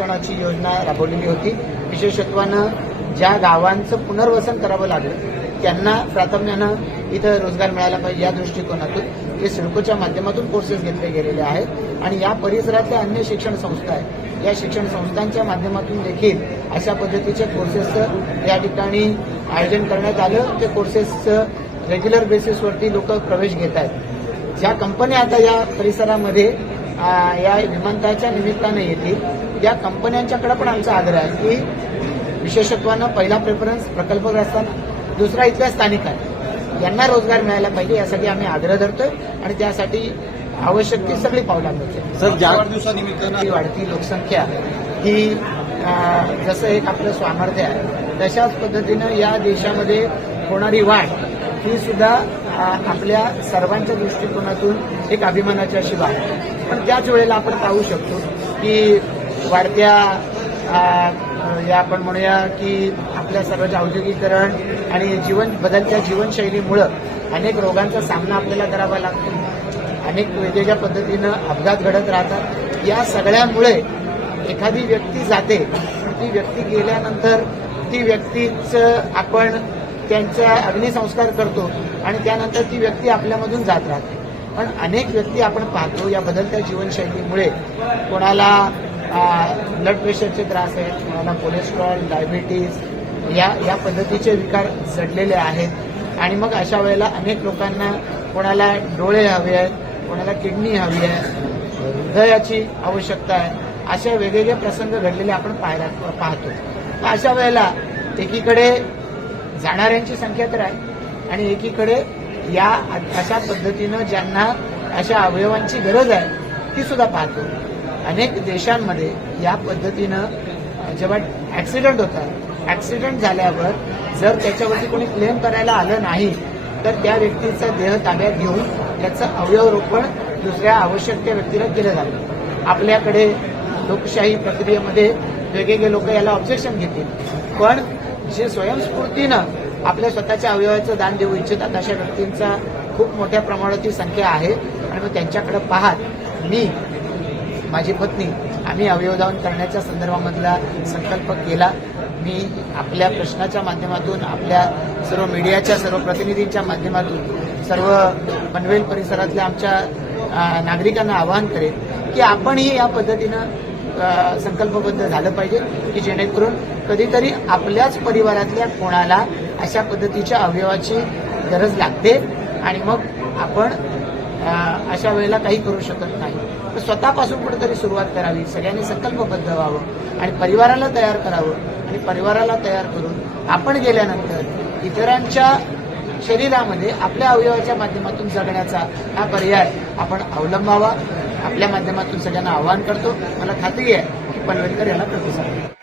आरक्षणाची योजना राबवलेली होती. विशेषत्वानं ज्या गावांचं पुनर्वसन करावं लागलं त्यांना प्राधान्यानं इथं रोजगार मिळाला पाहिजे या दृष्टिकोनातून हे सिडकोच्या माध्यमातून कोर्सेस घेतले गेलेले आहेत. आणि या परिसरातल्या अन्य शिक्षण संस्था आहेत. या शिक्षण संस्थांच्या माध्यमातून देखील अशा पद्धतीचे कोर्सेसचं या ठिकाणी आयोजन करण्यात आलं. ते कोर्सेसचं रेग्युलर बेसिसवरती लोक प्रवेश घेत आहेत. ज्या कंपन्या आता या परिसरामध्ये या विमानतळाच्या निमित्तानं येतील या कंपन्यांच्याकडे पण आमचा आग्रह आहे की विशेषत्वानं पहिला प्रेफरन्स प्रकल्पग्रस्तांना दुसरा इथल्या स्थानिक आहे यांना रोजगार मिळायला पाहिजे यासाठी आम्ही आग्रह धरतोय आणि त्यासाठी आवश्यक ती सगळी पावलं आम्ही सर ज्या ही वाढती लोकसंख्या ही जसं एक आपलं सामर्थ्य आहे तशाच पद्धतीनं या देशामध्ये होणारी वाढ ही सुद्धा आपल्या सर्वांच्या दृष्टिकोनातून एक अभिमानाची अशी बाब आहे. पण त्याच वेळेला आपण पाहू शकतो की वाढत्या या आपण म्हणूया की आपल्या सर्वांचे औद्योगिकरण आणि जीवन बदलत्या जीवनशैलीमुळं अनेक रोगांचा सामना आपल्याला करावा लागतो. अनेक वेगवेगळ्या पद्धतीनं अपघात घडत राहतात. या सगळ्यामुळे एखादी व्यक्ती जाते पण ती व्यक्ती गेल्यानंतर ती व्यक्तीच आपण त्यांचा अग्निसंस्कार करतो आणि त्यानंतर ती व्यक्ती आपल्यामधून जात राहते. पण अनेक व्यक्ती आपण पाहतो या बदलत्या जीवनशैलीमुळे कोणाला ब्लड प्रेशरचे त्रास आहेत कोणाला कोलेस्ट्रॉल डायबिटीज या या पद्धतीचे विकार जडलेले आहेत. आणि मग अशा वेळेला अनेक लोकांना कोणाला डोळे हवे आहेत कोणाला किडनी हवी आहे हृदयाची आवश्यकता आहे अशा वेगवेगळे प्रसंग घडलेले आपण पाहायला पाहतो. अशा वेळेला एकीकडे जाणाऱ्यांची संख्या तर आहे आणि एकीकडे या अशा पद्धतीनं ज्यांना अशा अवयवांची गरज आहे ती सुद्धा पाहतो. अनेक देशांमध्ये या पद्धतीनं जेव्हा ऍक्सिडेंट होतात ऍक्सिडेंट झाल्यावर जर त्याच्यावरती कोणी क्लेम करायला आलं नाही तर त्या व्यक्तीचा देह ताब्यात घेऊन त्याचं अवयव रोपण दुसऱ्या आवश्यक त्या व्यक्तीला केलं जातं. आपल्याकडे लोकशाही प्रक्रियेमध्ये वेगवेगळे लोक याला ऑब्जेक्शन घेतील. पण जे स्वयंस्फूर्तीनं आपल्या स्वतःच्या अवयवाचं दान देऊ इच्छितात अशा व्यक्तींचा खूप मोठ्या प्रमाणात ही संख्या आहे. आणि मग त्यांच्याकडे पाहत मी माझी पत्नी आम्ही अवयवदान करण्याच्या संदर्भामधला संकल्प केला. मी आपल्या प्रश्नाच्या माध्यमातून आपल्या सर्व मीडियाच्या सर्व प्रतिनिधींच्या माध्यमातून सर्व पनवेल परिसरातल्या आमच्या नागरिकांना आवाहन करेन की आपणही या पद्धतीनं संकल्पबद्ध झालं पाहिजे की जेणेकरून कधीतरी आपल्याच परिवारातल्या कोणाला अशा पद्धतीच्या अवयवाची गरज लागते आणि मग आपण अशा वेळेला काही करू शकत नाही. तर स्वतःपासून कुठेतरी सुरुवात करावी. सगळ्यांनी संकल्पबद्ध व्हावं आणि परिवाराला तयार करावं आणि परिवाराला तयार करून आपण गेल्यानंतर इतरांच्या शरीरामध्ये आपल्या अवयवाच्या माध्यमातून जगण्याचा हा पर्याय आपण अवलंबावा. आपल्या माध्यमातून सगळ्यांना आवाहन करतो. मला खात्री आहे की पनवेलकर याला प्रतिसाद